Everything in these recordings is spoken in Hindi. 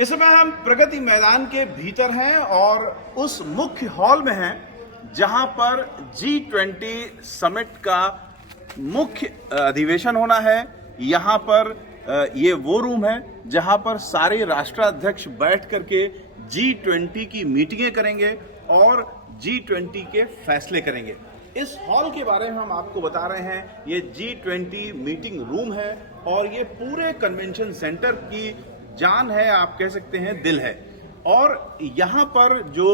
इस समय हम प्रगति मैदान के भीतर हैं और उस मुख्य हॉल में हैं जहां पर G20 समिट का मुख्य अधिवेशन होना है। यहां पर ये वो रूम है जहां पर सारे राष्ट्राध्यक्ष बैठ करके G20 की मीटिंगें करेंगे और G20 के फैसले करेंगे। इस हॉल के बारे में हम आपको बता रहे हैं, ये G20 मीटिंग रूम है और ये पूरे कन्वेंशन सेंटर की जान है, आप कह सकते हैं दिल है। और यहाँ पर जो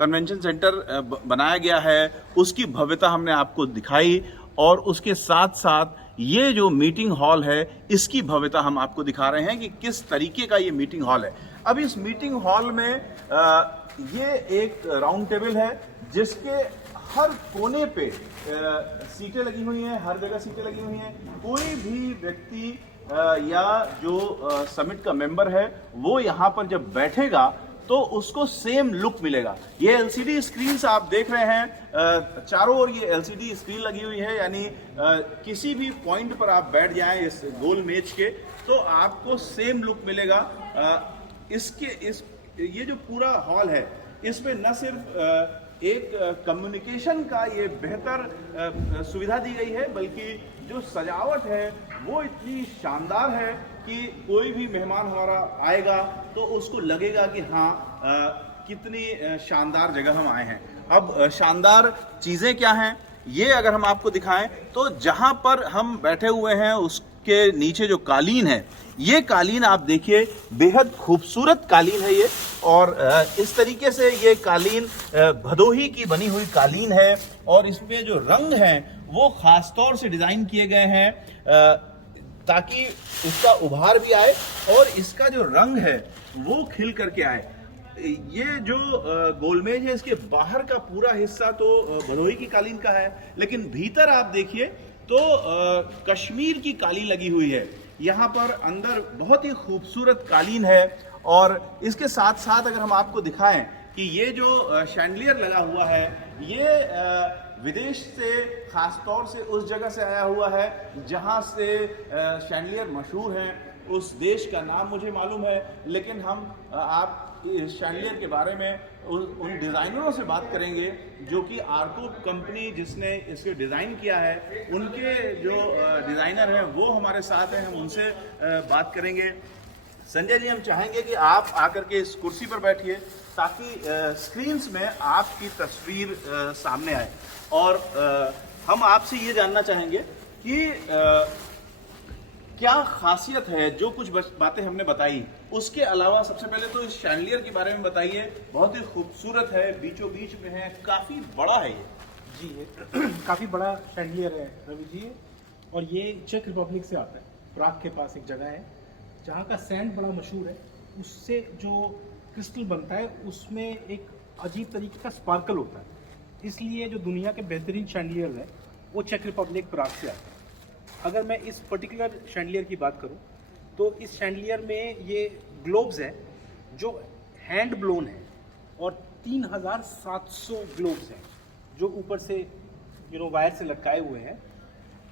कन्वेंशन सेंटर बनाया गया है उसकी भव्यता हमने आपको दिखाई और उसके साथ साथ ये जो मीटिंग हॉल है इसकी भव्यता हम आपको दिखा रहे हैं कि किस तरीके का ये मीटिंग हॉल है। अब इस मीटिंग हॉल में ये एक राउंड टेबल है जिसके हर कोने पे सीटें लगी हुई हैं, हर जगह सीटें लगी हुई हैं। कोई भी व्यक्ति या जो समिट का मेंबर है वो यहाँ पर जब बैठेगा तो उसको सेम लुक मिलेगा। ये एलसीडी स्क्रीन आप देख रहे हैं, चारों ओर ये एलसीडी स्क्रीन लगी हुई है, यानी किसी भी पॉइंट पर आप बैठ जाएं इस गोल मेज के तो आपको सेम लुक मिलेगा। ये जो पूरा हॉल है इसमें न सिर्फ एक कम्युनिकेशन का ये बेहतर सुविधा दी गई है, बल्कि जो सजावट है वो इतनी शानदार है कि कोई भी मेहमान हमारा आएगा तो उसको लगेगा कि हाँ कितनी शानदार जगह हम आए हैं। अब शानदार चीज़ें क्या हैं ये अगर हम आपको दिखाएं तो जहां पर हम बैठे हुए हैं उसके नीचे जो कालीन है, ये कालीन आप देखिए बेहद खूबसूरत कालीन है ये। और इस तरीके से ये कालीन भदोही की बनी हुई कालीन है और इसमें जो रंग हैं वो खास तौर से डिजाइन किए गए हैं ताकि उसका उभार भी आए और इसका जो रंग है वो खिल करके आए। ये जो गोलमेज है इसके बाहर का पूरा हिस्सा तो भदोही की कालीन का है, लेकिन भीतर आप देखिए तो कश्मीर की कालीन लगी हुई है। यहाँ पर अंदर बहुत ही खूबसूरत कालीन है और इसके साथ साथ अगर हम आपको दिखाएं कि ये जो शैंडलियर लगा हुआ है ये विदेश से खास तौर से उस जगह से आया हुआ है जहाँ से शैंडलियर मशहूर हैं। उस देश का नाम मुझे मालूम है, लेकिन हम आप इस शैंडलियर के बारे में उन डिज़ाइनरों से बात करेंगे जो कि आर्को कंपनी जिसने इसे डिज़ाइन किया है उनके जो डिज़ाइनर हैं वो हमारे साथ हैं, हम उनसे बात करेंगे। संजय जी, हम चाहेंगे कि आप आकर के इस कुर्सी पर बैठिए ताकि स्क्रीन्स में आपकी तस्वीर सामने आए। और हम आपसे ये जानना चाहेंगे कि क्या खासियत है, जो कुछ बातें हमने बताई उसके अलावा सबसे पहले तो इस शैंडलियर के बारे में बताइए। बहुत ही खूबसूरत है, बीचों बीच में है, काफ़ी बड़ा है ये। जी, ये काफ़ी बड़ा शैंडलियर है रवि जी, और ये चेक रिपब्लिक से आता है। प्राग के पास एक जगह है जहाँ का सैंड बड़ा मशहूर है, उससे जो क्रिस्टल बनता है उसमें एक अजीब तरीके का स्पार्कल होता है, इसलिए जो दुनिया के बेहतरीन शैंडलियर है वो चेक रिपब्लिक प्राग से आता है। अगर मैं इस पर्टिकुलर शैंडलियर की बात करूं तो इस शैंडलियर में ये ग्लोब्स हैं जो हैंड ब्लोन है और 3700 ग्लोब्स हैं जो ऊपर से वायर से लटकाए हुए हैं।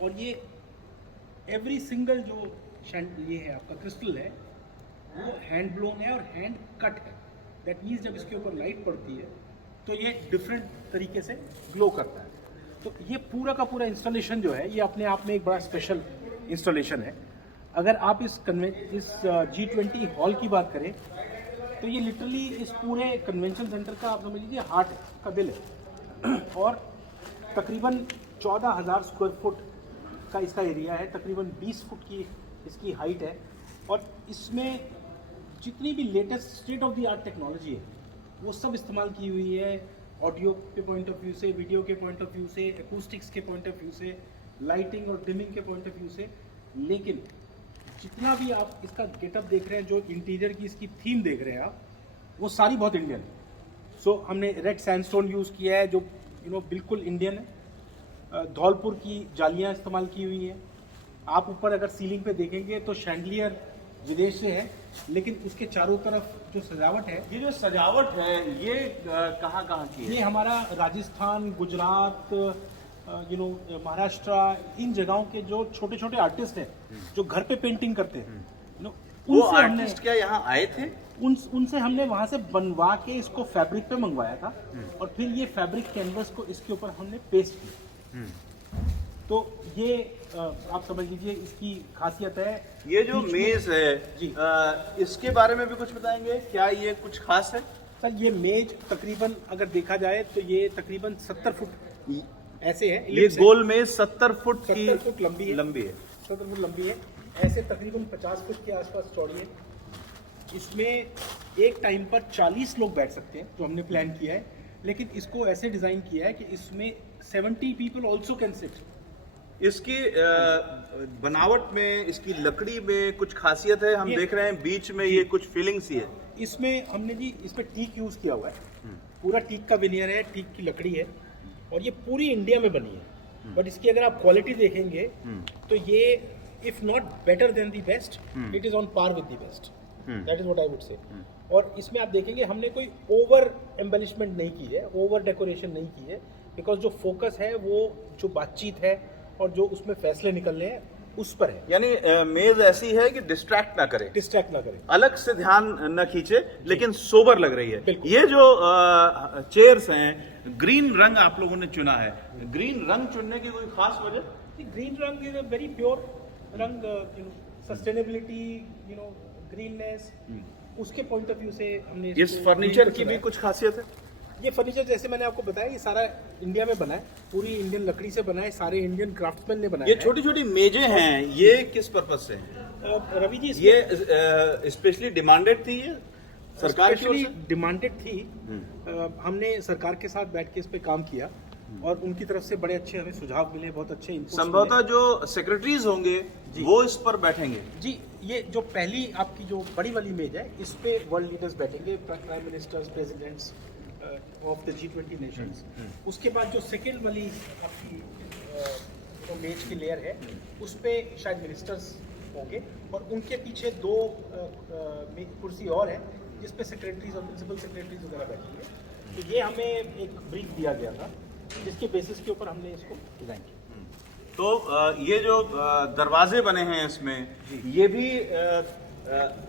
और ये एवरी सिंगल जो ये है आपका क्रिस्टल है वो हैंड ब्लोन है और हैंड कट है। दैट मीन्स जब इसके ऊपर लाइट पड़ती है तो ये डिफरेंट तरीके से ग्लो करता है। तो ये पूरा का पूरा इंस्टॉलेशन जो है ये अपने आप में एक बड़ा स्पेशल इंस्टॉलेशन है। अगर आप इस G20 हॉल की बात करें तो ये लिटरली इस पूरे कन्वेंशन सेंटर का आप समझ लीजिए हार्ट का दिल है और तकरीबन 14,000 स्क्वायर फुट का इसका एरिया है, तकरीबन 20 फुट की इसकी हाइट है और इसमें जितनी भी latest state of the art technology है वो सब इस्तेमाल की हुई है। ऑडियो के पॉइंट ऑफ व्यू से, वीडियो के पॉइंट ऑफ व्यू से, एकूस्टिक्स के पॉइंट ऑफ व्यू से, लाइटिंग और डिमिंग के पॉइंट ऑफ व्यू से। लेकिन जितना भी आप इसका गेटअप देख रहे हैं, जो इंटीरियर की इसकी थीम देख रहे हैं आप, वो सारी बहुत इंडियन है। सो हमने रेड सैंडस्टोन यूज़ किया है जो बिल्कुल इंडियन है। धौलपुर की जालियाँ इस्तेमाल की हुई हैं। आप ऊपर अगर सीलिंग पे देखेंगे तो शैंडलियर विदेश से है, लेकिन उसके चारों तरफ जो सजावट है, ये जो सजावट है ये कहाँ की है? ये हमारा राजस्थान, गुजरात, महाराष्ट्र, इन जगहों के जो छोटे छोटे आर्टिस्ट हैं जो घर पे पेंटिंग करते हैं, वो उनसे हमने आर्टिस्ट क्या यहाँ आए थे? उनसे हमने वहां से बनवा के इसको फैब्रिक पे मंगवाया था और फिर ये फैब्रिक कैनवस को इसके ऊपर हमने पेस्ट किया। तो ये आप समझ लीजिए इसकी खासियत है। ये जो बीच में- मेज है जी। इसके बारे में भी कुछ बताएंगे, क्या ये कुछ खास है? सर ये मेज तकरीबन अगर देखा जाए तो ये तकरीबन 70 फुट ऐसे है। ये गोल मेज 70 फुट की 70 फुट लंबी है। 70 फुट लंबी है, ऐसे तकरीबन 50 फुट के आसपास चौड़ी है। इसमें एक टाइम पर 40 लोग बैठ सकते हैं, जो हमने प्लान किया है, लेकिन इसको ऐसे डिजाइन किया है कि इसमें 70 पीपल ऑल्सो कैन सिट। इसकी बनावट में, इसकी लकड़ी में कुछ खासियत है। हम ये- देख रहे हैं बीच में ये कुछ फीलिंग्स ही है। इसमें हमने जी इसमें टीक यूज किया हुआ है, पूरा टीक का विनियर है, टीक की लकड़ी है और ये पूरी इंडिया में बनी है। बट इसकी अगर आप क्वालिटी देखेंगे तो ये if not better than the best, it is on par with the best. That is what I would say. और इसमें आप देखेंगे हमने कोई ओवर एम्बेलिशमेंट नहीं की है, ओवर डेकोरेशन नहीं की है, बिकॉज जो फोकस है वो जो बातचीत है और जो उसमें फैसले निकलने हैं उस पर है, यानी मेज ऐसी है कि डिस्ट्रैक्ट ना करे, डिस्ट्रैक्ट ना करें। अलग से ध्यान न खींचे, लेकिन सोबर लग रही है। बिल्कुल। ये जो चेयर्स हैं, ग्रीन रंग आप लोगों ने चुना है। ग्रीन रंग चुनने की कोई खास वजह? ग्रीन रंग इज अ वेरी प्योर रंग, सस्टेनेबिलिटी, ग्रीननेस, उसके पॉइंट ऑफ व्यू से हमने इस इसको फर्नीचर green को की भी चुना है। कुछ खासियत है? ये फर्नीचर जैसे मैंने आपको बताया ये सारा इंडिया में बना है, पूरी इंडियन लकड़ी से बना है, सारे इंडियन क्राफ्ट्समैन ने बनाया ये है। छोटी छोटी मेजें हैं, ये किस पर्पज से हैं? रवि जी ये स्पेशली डिमांडेड थी ये सरकार की ओर से? डिमांडेड थी। हमने सरकार के साथ बैठ के इस पे काम किया और उनकी तरफ से बड़े अच्छे हमें सुझाव मिले, बहुत अच्छे inputs संभवतः मिले। जो सेक्रेटरीज होंगे जी। वो इस पर बैठेंगे। जी, ये जो पहली आपकी जो बड़ी वाली इमेज है इस पे वर्ल्ड लीडर्स बैठेंगे, prime ministers, presidents of the G20 nations. उसके बाद जो सेकेंड वाली आपकी जो मेज की लेयर है उस पे शायद मिनिस्टर्स होंगे और उनके पीछे दो कुर्सी और है जिस पे सेक्रेटरीज और प्रिंसिपल सेक्रेटरीज वगैरह बैठेंगे। तो ये हमें एक ब्रीफ दिया गया था जिसके बेसिस के ऊपर हमने इसको डिजाइन किया। तो ये जो दरवाजे बने हैं इसमें, ये भी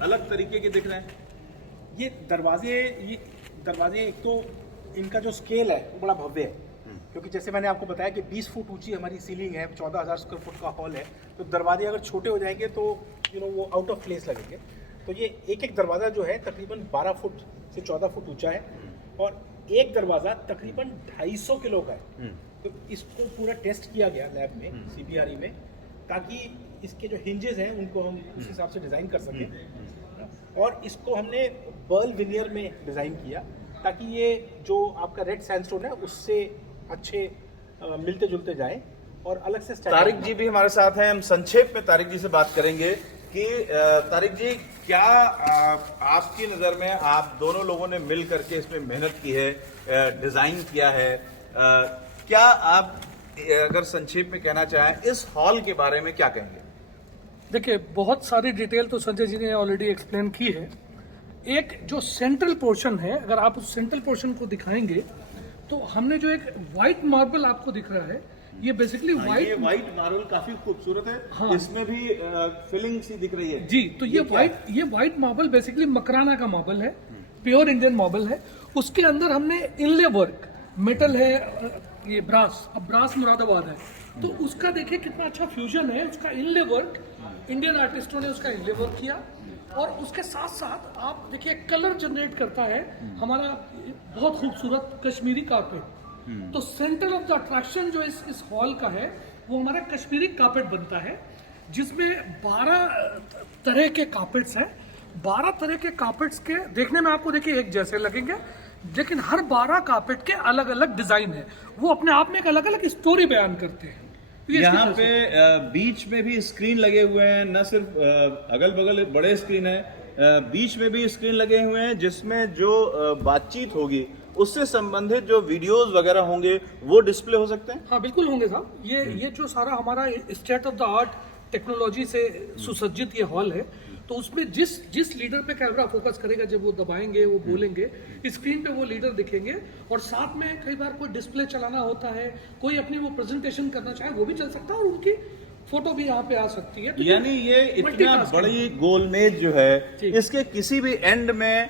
अलग तरीके के दिख रहे हैं। ये दरवाजे एक तो इनका जो स्केल है वो बड़ा भव्य है, क्योंकि जैसे मैंने आपको बताया कि 20 फुट ऊंची हमारी सीलिंग है, 14,000 स्क्वायर फुट का हॉल है, तो दरवाजे अगर छोटे हो जाएंगे तो वो आउट ऑफ प्लेस लगेंगे। तो ये एक एक दरवाज़ा जो है तकरीबन 12 फुट से 14 फुट ऊंचा है और एक दरवाज़ा तकरीबन 250 किलो का है। तो इसको पूरा टेस्ट किया गया लैब में, CBRE में, ताकि इसके जो हिंजेस हैं उनको हम उस हिसाब से डिज़ाइन कर सकें। और इसको हमने पर्ल विनियर में डिज़ाइन किया ताकि ये जो आपका रेड सैंडस्टोन है उससे अच्छे मिलते जुलते जाए और अलग से तारिक जी भी हमारे साथ हैं। हम संक्षेप में तारिक जी से बात करेंगे कि तारिक जी, क्या आपकी नज़र में आप दोनों लोगों ने मिल करके इसमें मेहनत की है, डिज़ाइन किया है, क्या आप अगर संक्षेप में कहना चाहें इस हॉल के बारे में क्या कहेंगे? देखिए, बहुत सारी डिटेल तो संजय जी ने ऑलरेडी एक्सप्लेन की है। एक जो सेंट्रल पोर्शन है, अगर आप उस सेंट्रल पोर्शन को दिखाएंगे तो हमने जो एक वाइट मार्बल आपको दिख रहा है, ये बेसिकली ये व्हाइट मार्बल काफी खूबसूरत है। हाँ। इसमें भी फिलिंग सी दिख रही है जी। तो ये क्या है? व्हाइट मार्बल बेसिकली मकराना का मार्बल है, प्योर इंडियन मार्बल है। उसके अंदर हमने इनले वर्क, मेटल है, ये ब्रास, अब ब्रास मुरादाबाद है, तो उसका देखिए कितना अच्छा फ्यूजन है। उसका इनले वर्क, इंडियन आर्टिस्टों ने उसका इनले वर्क किया और उसके साथ साथ आप देखिए कलर जनरेट करता है हमारा बहुत खूबसूरत कश्मीरी कारपेट। तो सेंटर ऑफ द अट्रैक्शन जो इस हॉल का है वो हमारा कश्मीरी कारपेट बनता है, जिसमें 12 तरह के कारपेट्स हैं। 12 तरह के कारपेट्स के देखने में आपको देखिए एक जैसे लगेंगे, लेकिन हर 12 कारपेट के अलग अलग डिजाइन है, वो अपने आप में एक अलग अलग स्टोरी बयान करते हैं। तो ये इसकी यहाँ खासियत पे है। बीच में भी स्क्रीन लगे हुए हैं, न सिर्फ अगल बगल बड़े स्क्रीन है, बीच में भी स्क्रीन लगे हुए हैं जिसमें जो बातचीत होगी उससे संबंधित जो वीडियोस वगैरह होंगे वो डिस्प्ले हो सकते हैं। हाँ बिल्कुल होंगे साहब। ये जो सारा हमारा state of the art technology से सुसज्जित ये हॉल है, तो उसमें जिस लीडर पे कैमरा फोकस करेगा, जब वो दबाएंगे, वो बोलेंगे, स्क्रीन पे वो लीडर दिखेंगे और साथ में कई बार कोई डिस्प्ले चलाना होता है, कोई अपनी वो प्रेजेंटेशन करना चाहे वो भी चल सकता है और उनकी फोटो भी यहाँ पे आ सकती है। तो यानी ये इतना multitasking। बड़ी गोलमेज जो है, जी। इसके किसी भी एंड में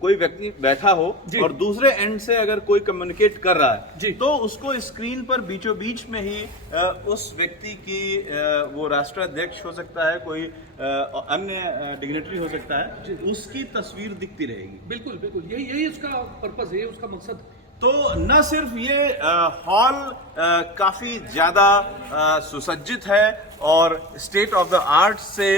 कोई व्यक्ति बैठा हो जी। और दूसरे एंड से अगर कोई कम्युनिकेट कर रहा है जी। तो उसको स्क्रीन पर बीचों बीच में ही उस व्यक्ति की वो राष्ट्राध्यक्ष हो सकता है, कोई अन्य डिग्नेटरी हो सकता है, उसकी तस्वीर दिखती रहेगी। बिल्कुल बिल्कुल, यही उसका पर्पस है, उसका मकसद है। तो न सिर्फ ये हॉल काफी ज्यादा सुसज्जित है और स्टेट ऑफ द आर्ट से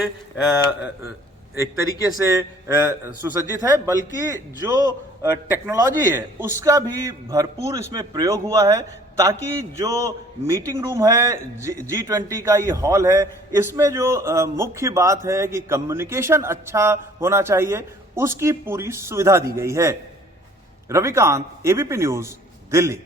एक तरीके से सुसज्जित है, बल्कि जो टेक्नोलॉजी है उसका भी भरपूर इसमें प्रयोग हुआ है, ताकि जो मीटिंग रूम है, G20 का ये हॉल है, इसमें जो मुख्य बात है कि कम्युनिकेशन अच्छा होना चाहिए, उसकी पूरी सुविधा दी गई है। Ravikant, ABP news, Delhi.